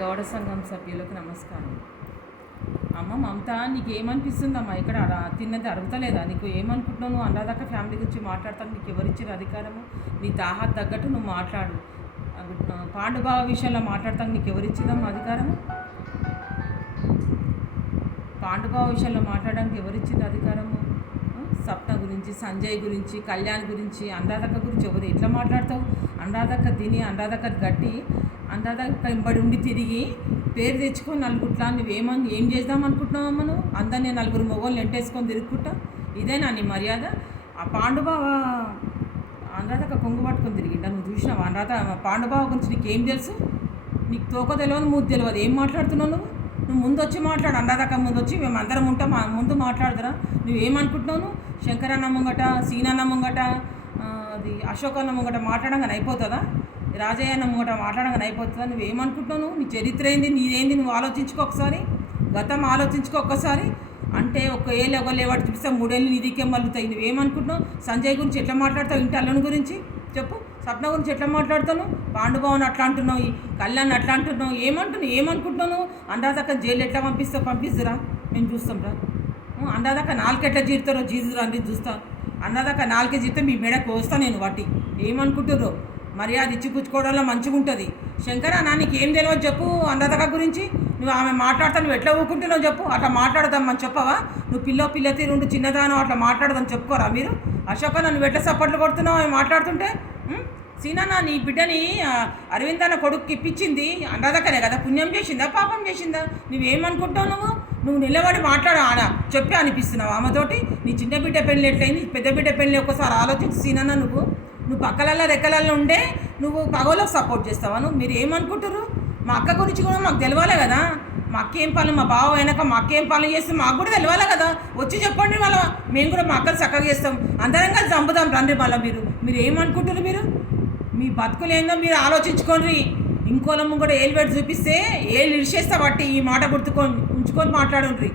గౌడ సంఘం సభ్యులకు నమస్కారం. అమ్మ మమత నీకు ఏమనిపిస్తుందమ్మా ఇక్కడ తిన్నది అరుగుతలేదా? నీకు ఏమనుకుంటున్నావు? నువ్వు అన్నదాకా ఫ్యామిలీ గురించి మాట్లాడతాను. నీకు ఎవరిచ్చిన అధికారము? నీ దాహా తగ్గట్టు నువ్వు మాట్లాడు. పాండుభావ పాండుబావ విషయంలో మాట్లాడతాను. నీకు ఎవరిచ్చిందమ్మా అధికారము? పాండుబావ విషయంలో మాట్లాడడానికి ఎవరిచ్చింది అధికారము? సప్త గురించి సంజయ్ గురించి కళ్యాణ్ గురించి అందాదక్క గురించి ఎవరు ఎట్లా మాట్లాడతావు? అందాదక్క తిని అందాదక్క గట్టి అందాదక్క ఇంబడి ఉండి తిరిగి పేరు తెచ్చుకొని నలుగుట్లా నువ్వేమని ఏం చేద్దాం అనుకుంటున్నావు అమ్మ నువ్వు? అందరినీ నలుగురు మొగోళ్ళు ఎంటేసుకొని తిరుగుకుంటా? ఇదేనా నీ మర్యాద? ఆ పాండుబావ అనురాధక్క కొంగు పట్టుకొని తిరిగిండ నువ్వు చూసినావు? అనురాధ పాండుబావ గురించి నీకేం తెలుసు? నీకు తోక తెలియదు మూడు తెలియదు ఏం మాట్లాడుతున్నావు నువ్వు? నువ్వు ముందు వచ్చి మాట్లాడు. అందాదాకా ముందు వచ్చి మేము అందరం ఉంటాం ముందు మాట్లాడదురా. నువ్వేమనుకుంటున్నావు నువ్వు? శంకరన్న ముంగట సీనన్న ముంగట అది అశోకన్న ముంగట మాట్లాడంగానే అయిపోతుందా? రాజయ్య అన్న ముంగట మాట్లాడంగానే అయిపోతుందా? నువ్వేమనుకుంటున్నావు? ఏమనుకుంటున్నావు నీ చరిత్ర ఏంది? నీదేంది? నువ్వు ఆలోచించుకో ఒకసారి. గతం ఆలోచించుకో ఒక్కసారి అంటే ఒక ఏళ్ళు ఒక లేవాడు చూపిస్తే మూడేళ్ళు నీదికే మల్లుతాయి. నువ్వేమనుకుంటున్నావు? సంజయ్ గురించి ఎట్లా మాట్లాడతావు? ఇంటి అల్లుని గురించి? చెప్పు. సప్న గురించి ఎట్లా మాట్లాడుతాను? పాండుభవన్ అట్లా అంటున్నావు? ఈ కళ్యాణ్ అట్లా అంటున్నావు? ఏమంటున్నావు? ఏమనుకుంటున్నావు? అందాదాకా జైలు ఎట్లా పంపిస్తావు? పంపిస్తురా. మేము చూస్తాం రా అందాదాకా నాలుగు ఎట్లా జీరుతారో జీరురా అని చూస్తా. అన్నదాకా నాలుగే జీరితే మీ మెడకు వస్తా నేను వాటి. ఏమనుకుంటుర్రో? మర్యాద ఇచ్చి పుచ్చుకోవడంలో మంచిగా ఉంటుంది. శంకర నా నీకు ఏం తెలియదు చెప్పు అన్నదాకా గురించి. నువ్వు ఆమె మాట్లాడతా నువ్వు ఎట్లా ఊకుంటున్నావు చెప్పు. అట్లా మాట్లాడదామని చెప్పవా? నువ్వు పిల్ల పిల్ల తీరుండు చిన్నదానో అట్లా మాట్లాడదని చెప్పుకోరా మీరు? అశోక నువ్వు ఎట్లా సపోర్ట్లు కొడుతున్నావు ఆమె మాట్లాడుతుంటే? సీనా నీ బిడ్డని అరవింద్ అన్న కొడుకు ఇప్పించింది అనురాధకనే కదా? పుణ్యం చేసిందా పాపం చేసిందా? నువ్వేమనుకుంటావు నువ్వు? నువ్వు నిలబడి మాట్లాడు ఆడ. చెప్పి అనిపిస్తున్నావు ఆమెతోటి నీ చిన్న బిడ్డ పెళ్ళి ఎట్లయింది? పెద్ద బిడ్డ పెళ్ళి ఒక్కసారి ఆలోచించి నువ్వు? నువ్వు పక్కలల్లో రెక్కలల్లో ఉండే నువ్వు పగోలకు సపోర్ట్ చేస్తావా నువ్వు? మీరు ఏమనుకుంటారు మా అక్క గురించి కూడా మాకు తెలవాలి కదా. మా అక్క ఏం పనులు? మా బావ అయినాక మా అక్క ఏం పనులు చేస్తే మాకు కూడా తెలవాలి కదా. వచ్చి చెప్పండి మళ్ళీ మేము కూడా మా అక్కలు చక్కగా చేస్తాం. అందరం కలిసి చంపుదాం రండి మళ్ళీ మీరు. మీరు ఏమనుకుంటారు మీరు? మీ బతుకులు ఏందో మీరు ఆలోచించుకోండి. ఇంకోలమ్మ కూడా ఏలు పెట్టి చూపిస్తే ఏళ్ళు ఇడిచేస్తా బట్టి ఈ మాట గుర్తుకొని ఉంచుకొని మాట్లాడండి